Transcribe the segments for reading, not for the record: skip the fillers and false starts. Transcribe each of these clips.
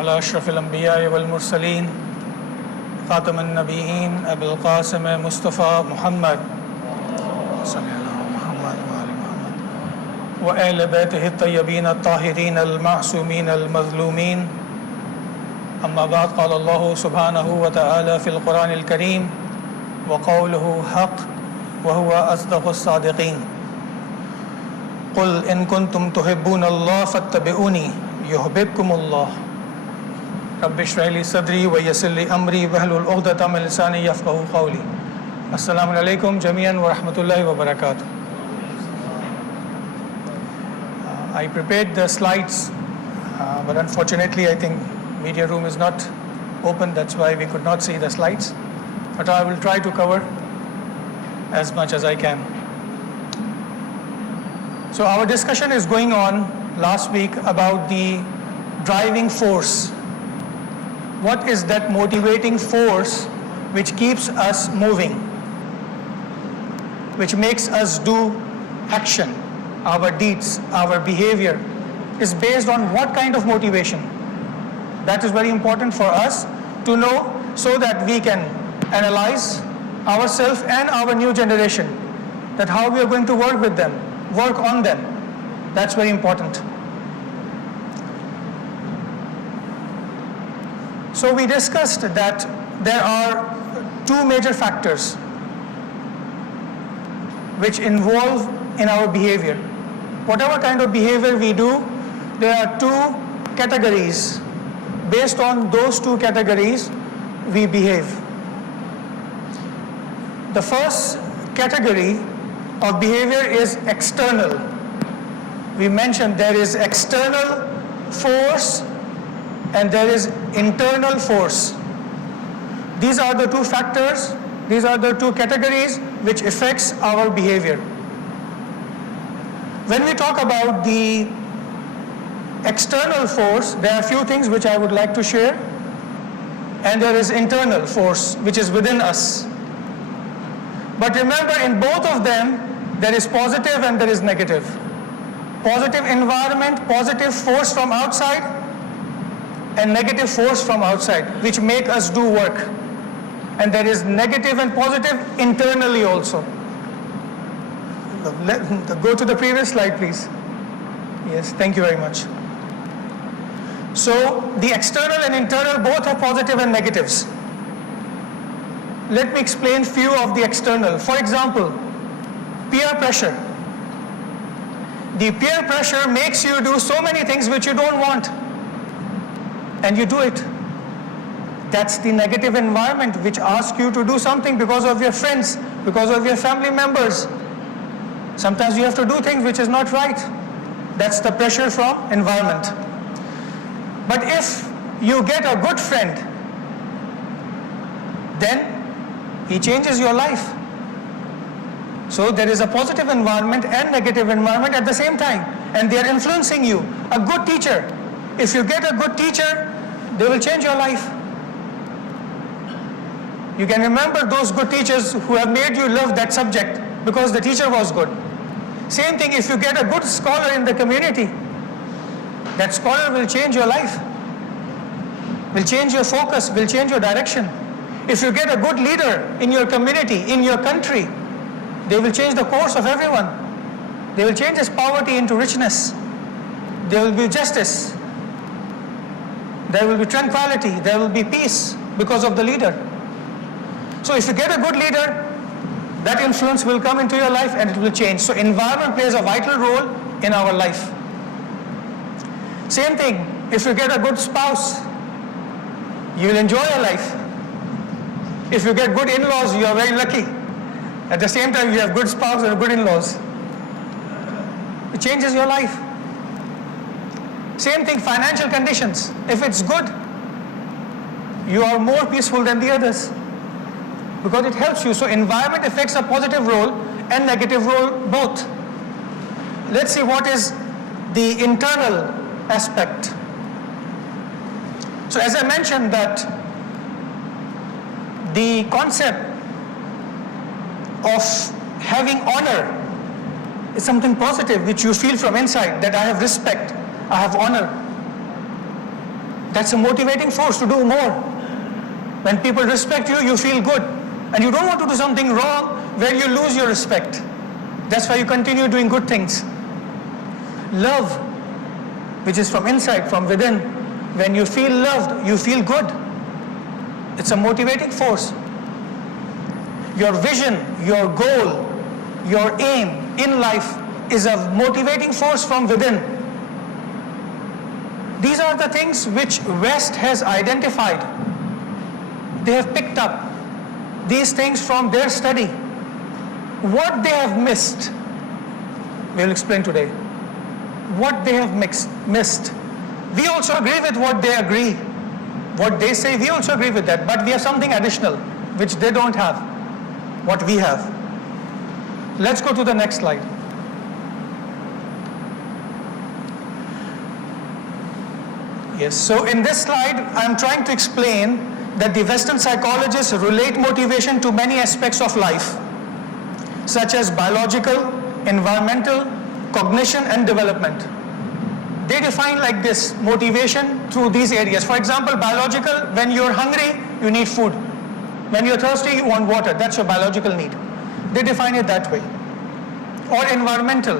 على أشرف الأنبياء والمرسلين خاتم النبيين أبي القاسم مصطفى محمد صلى الله على محمد وآل محمد وآل بيته الطيبين الطاهرين المعصومين المظلومين. أما بعد، قال الله سبحانه وتعالى في القرآن الكريم وقوله حق وهو أصدق الصادقين. قل إن كنتم تحبون الله فاتبعوني يحببكم الله. رب اشرح لي صدري ويسر لي أمري واحلل عقدة من لساني يفقهوا قولي. السلام عليكم جميعا ورحمة الله وبركاته. I prepared the slides, but unfortunately I think media room is not open, that's why we could not see the slides, but I will try to cover as much as I can. So our discussion is going on last week about the driving force. What is that motivating force which keeps us moving, which makes us do action? Our deeds, our behavior is based on what kind of motivation? That is very important for us to know, so that we can analyze ourselves and our new generation, that how we are going to work with them, work on them. That's very important. So we discussed that there are two major factors which involve in our behavior. Whatever kind of behavior we do, there are two categories. Based on those two categories, we behave. The first category of behavior is external. We mentioned there is external force and there is internal force. These are the two factors, these are the two categories which affects our behavior. When we talk about the external force, there are a few things which I would like to share, and there is internal force which is within us. But remember, in both of them, there is positive and there is negative. Positive environment, positive force from outside, and negative force from outside, which make us do work. And there is negative and positive internally also. Go to the previous slide, please. Yes, thank you very much. So the external and internal both have positive and negatives. Let me explain few of the external. For example, peer pressure. The peer pressure makes you do so many things which you don't want, and you do it. That's the negative environment which asks you to do something because of your friends, because of your family members. Sometimes you have to do things which is not right. That's the pressure from environment. But if you get a good friend, then he changes your life. So there is a positive environment and negative environment at the same time, and they are influencing you. A good teacher, if you get a good teacher, they will change your life. You can remember those good teachers who have made you love that subject because the teacher was good. Same thing, if you get a good scholar in the community, that scholar will change your life, will change your focus, will change your direction. If you get a good leader in your community, in your country, they will change the course of everyone. They will change this poverty into richness. There will be justice. There will be tranquility. There will be peace because of the leader. So if you get a good leader, that influence will come into your life and it will change. So environment plays a vital role in our life. Same thing, if you get a good spouse, you will enjoy your life. If you get good in-laws, you are very lucky. At the same time, you have good spouse and good in-laws. It changes your life. Same thing, financial conditions. If it's good, you are more peaceful than the others, because it helps you. So environment affects a positive role and negative role both. Let's see what is the internal aspect. So as I mentioned that the concept of having honor is something positive which you feel from inside, that I have respect, I have honor. That's a motivating force to do more. When people respect you, you feel good. And you don't want to do something wrong where you lose your respect. That's why you continue doing good things. Love, which is from inside, from within. When you feel loved, you feel good. It's a motivating force. Your vision, your goal, your aim in life is a motivating force from within. These are the things which West has identified. They have picked up these things from their study. What they have missed, we will explain today. What they have missed. We also agree with what they agree. What they say, we also agree with that. But we have something additional, which they don't have, what we have. Let's go to the next slide. Yes, so in this slide, I'm trying to explain that the Western psychologists relate motivation to many aspects of life, such as biological, environmental, cognition, and development. They define like this, motivation through these areas. For example, biological, when you're hungry, you need food. When you're thirsty, you want water. That's your biological need. They define it that way. Or environmental,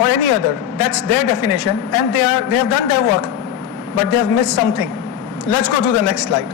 or any other. That's their definition, and they have done their work, but they have missed something. Let's go to the next slide.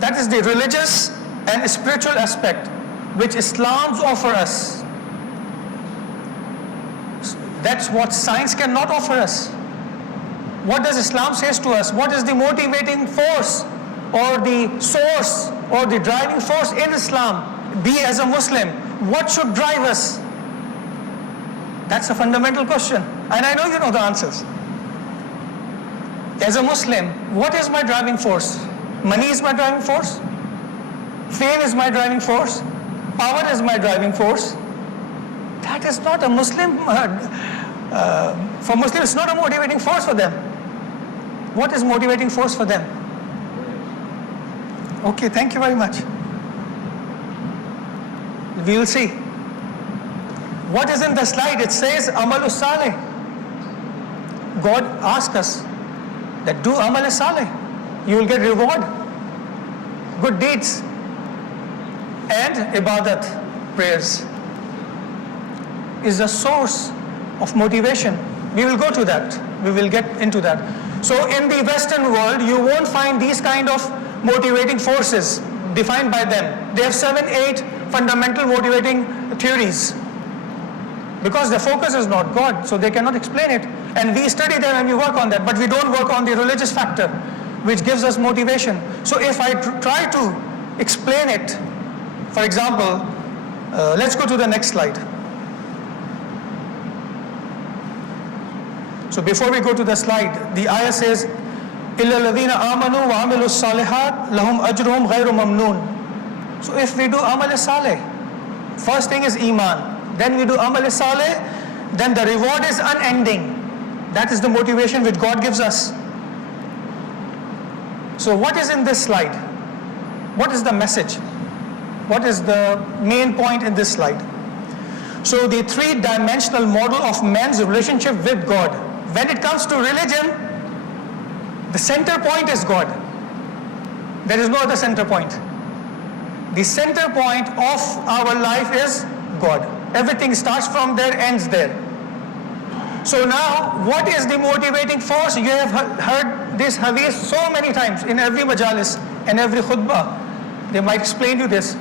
That is the religious and spiritual aspect which Islam offers us. That's what science cannot offer us. What does Islam say to us? What is the motivating force or the source or the driving force in Islam? Be as a Muslim, what should drive us? That's a fundamental question, and I know you know the answers. As a Muslim, what is my driving force? Money is my driving force? Fame is my driving force? Power is my driving force? That is not a Muslim, for Muslims it's not a motivating force for them. What is motivating force for them? Okay, thank you very much. We will see. What is in the slide? It says Amalus Saleh. God asked us that do Amal Saleh. You will get reward. Good deeds. And Ibadat, prayers, is a source of motivation. We will go to that. We will get into that. So in the Western world, you won't find these kind of motivating forces defined by them. They have 7, 8 fundamental motivating theories. Because the focus is not God, so they cannot explain it. And we study them and we work on that, but we don't work on the religious factor, which gives us motivation. So if I try to explain it, for example, let's go to the next slide. So before we go to the slide, the ayah says, إِلَّا الَّذِينَ آمَنُوا وَعَمِلُوا الصَّالِحَاتِ لَهُمْ أَجْرُهُمْ غَيْرُ مَمْنُونَ. So if we do Amal Saleh, first thing is Iman. Then we do Amal Saleh, then the reward is unending. That is the motivation which God gives us. So what is in this slide? What is the message? What is the main point in this slide? So the three-dimensional model of man's relationship with God. When it comes to religion, the center point is God. There is no other center point. The center point of our life is God. Everything starts from there, ends there. So now, what is the motivating force? You have heard this hadith so many times in every majalis and every khutbah. They might explain you this,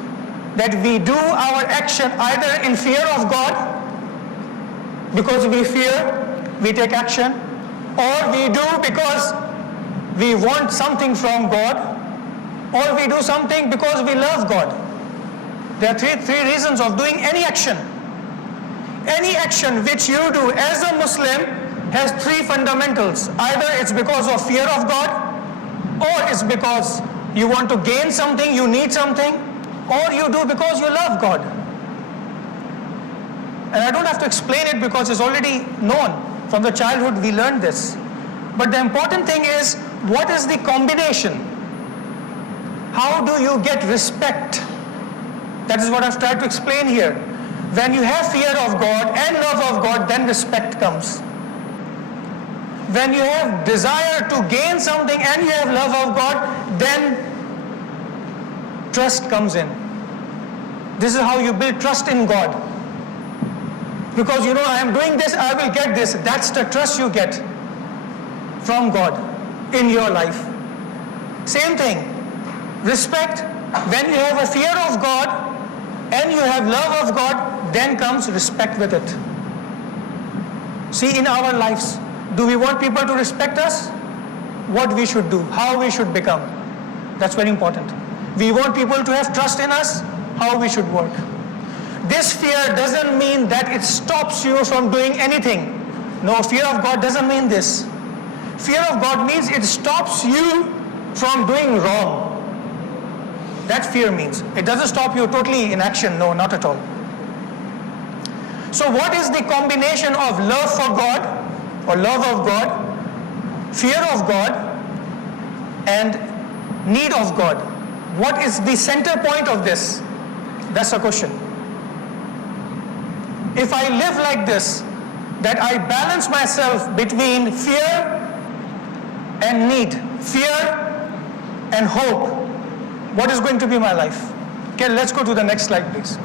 that we do our action either in fear of God, because we fear, we take action, or we do because we want something from God, or we do something because we love God. There are three reasons of doing any action. Any action which you do as a Muslim has three fundamentals. Either it's because of fear of God, or it's because you want to gain something, you need something, or you do because you love God. And I don't have to explain it because it's already known. From the childhood we learned this. But the important thing is, what is the combination? How do you get respect? That is what I've tried to explain here. When you have fear of God and love of God, then respect comes. When you have desire to gain something and you have love of God, then trust comes in. This is how you build trust in God. Because you know, I am doing this, I will get this. That's the trust you get from God in your life. Same thing, respect. When you have a fear of God and you have love of God, then comes respect with it. See, in our lives, do we want people to respect us? What we should do, how we should become. That's very important. We want people to have trust in us, how we should work. This fear doesn't mean that it stops you from doing anything. No, fear of God doesn't mean this. Fear of God means it stops you from doing wrong. That fear means. It doesn't stop you totally in action, no, not at all. So what is the combination of love for God, or love of God, fear of God, and need of God? What is the center point of this? That's the question. If I live like this, that I balance myself between fear and need, fear and hope, what is going to be my life? Okay, let's go to the next slide, please.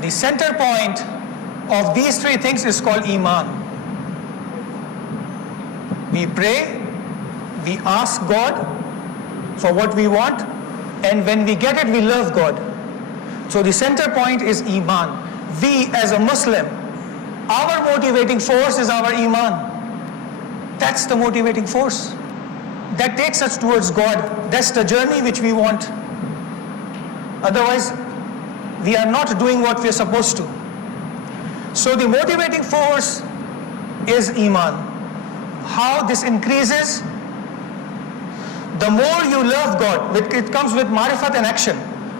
The center point of these three things is called Iman. We pray, we ask God for what we want, and when we get it, we love God. So the center point is Iman. We as a Muslim, our motivating force is our Iman. That's the motivating force that takes us towards God. That's the journey which we want. Otherwise, we are not doing what we are supposed to. So the motivating force is Iman. How this increases? The more you love God, it comes with marifat and action.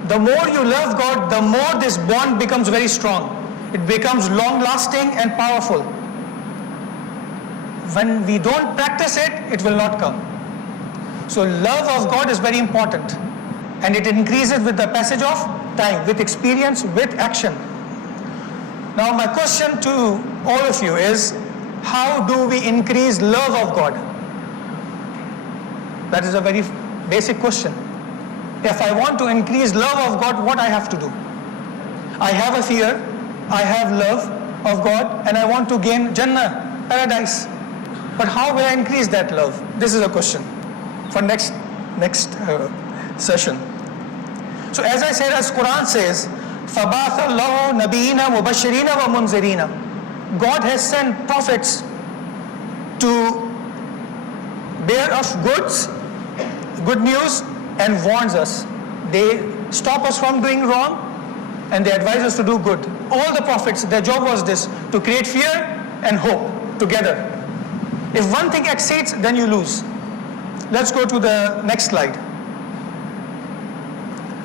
The more you love God, the more this bond becomes very strong. It becomes long-lasting and powerful. When we don't practice it, it will not come. So love of God is very important, and it increases with the passage of time, with experience, with action. Now my question to all of you is, how do we increase love of God? That is a very basic question. If I want to increase love of God, what I have to do? I have a fear, I have love of God, and I want to gain Jannah, paradise. But how will I increase that love? This is a question for next session. So as I said, as Quran says, فَبَعَثَ اللَّهُ نَبِيِّينَ مُبَشِّرِينَ وَمُنْذِرِينَ. God has sent prophets to bear us good news, and warns us. They stop us from doing wrong, and they advise us to do good. All the prophets, their job was this, to create fear and hope together. If one thing exceeds, then you lose. Let's go to the next slide.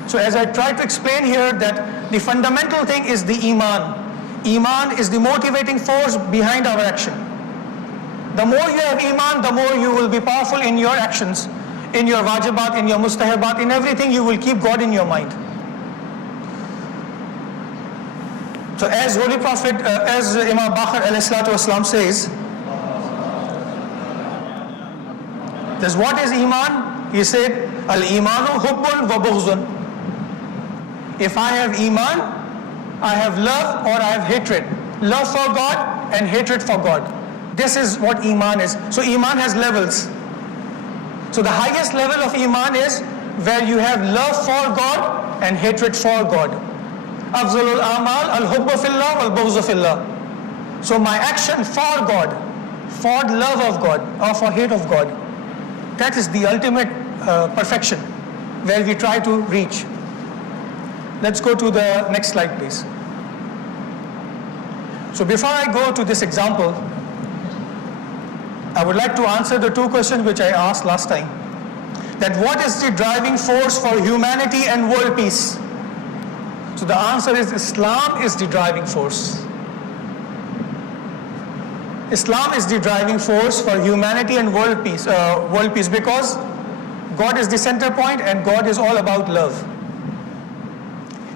So as I try to explain here, that the fundamental thing is the Iman. Iman is the motivating force behind our action. The more you have Iman, the more you will be powerful in your actions, in your wajibat, in your mustahabat, in everything you will keep God in your mind. So as Holy Prophet, as Imam Baqir ﷺ says, this what is Iman? He said, Al-Imanu hubbun wa bughzun. If I have Iman, I have love or I have hatred. Love for God and hatred for God. This is what Iman is. So Iman has levels. So the highest level of Iman is where you have love for God and hatred for God. Afzalul amal al-hubbu fillah wal-bughzu fillah. So my action for God, for love of God or for hate of God, that is the ultimate perfection where we try to reach. Let's go to the next slide, please. So before I go to this example, I would like to answer the two questions which I asked last time. That what is the driving force for humanity and world peace? So the answer is Islam is the driving force. Islam is the driving force for humanity and world peace because God is the center point and God is all about love.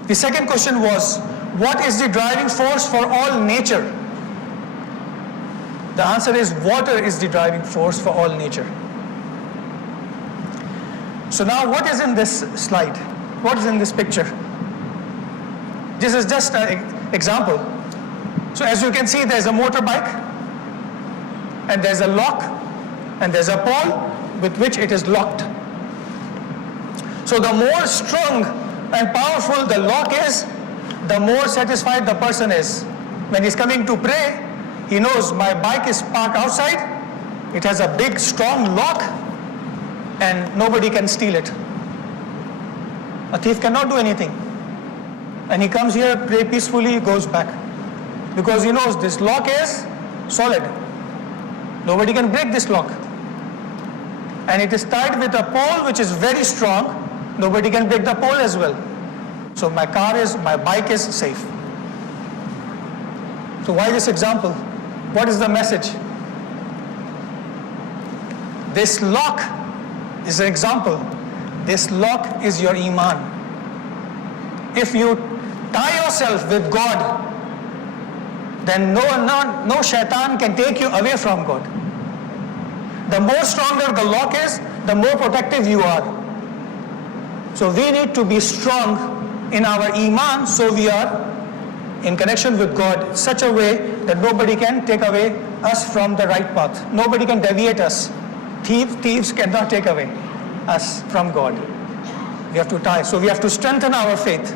The second question was, what is the driving force for all nature? The answer is water is the driving force for all nature. So now what is in this slide? What is in this picture? This is just an example. So as you can see, there's a motorbike, and there's a lock, and there's a pole with which it is locked. So the more strong and powerful the lock is, the more satisfied the person is. When he's coming to pray, he knows my bike is parked outside, it has a big strong lock, and nobody can steal it. A thief cannot do anything. And he comes here, pray peacefully, goes back. Because he knows this lock is solid. Nobody can break this lock. And it is tied with a pole which is very strong. Nobody can break the pole as well. So my bike is safe. So why this example? What is the message? This lock is an example. This lock is your iman. If you tie yourself with God, then no shaitan can take you away from God. The more stronger the lock is, the more protective you are. So we need to be strong in our iman, so we are in connection with God in such a way that nobody can take away us from the right path. Nobody can deviate us. Thieves cannot take away us from God. We have to tie. So we have to strengthen our faith.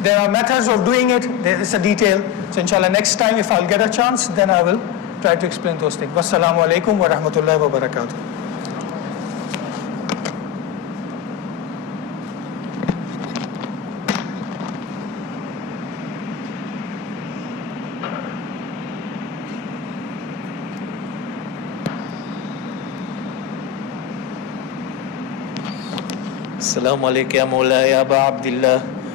There are methods of doing it. There is a detail. So inshallah, next time if I'll get a chance, then I will try to explain those things. Wassalamu alaikum wa rahmatullahi wa barakatuh. السلام عليك يا مولاي يا أبا عبد الله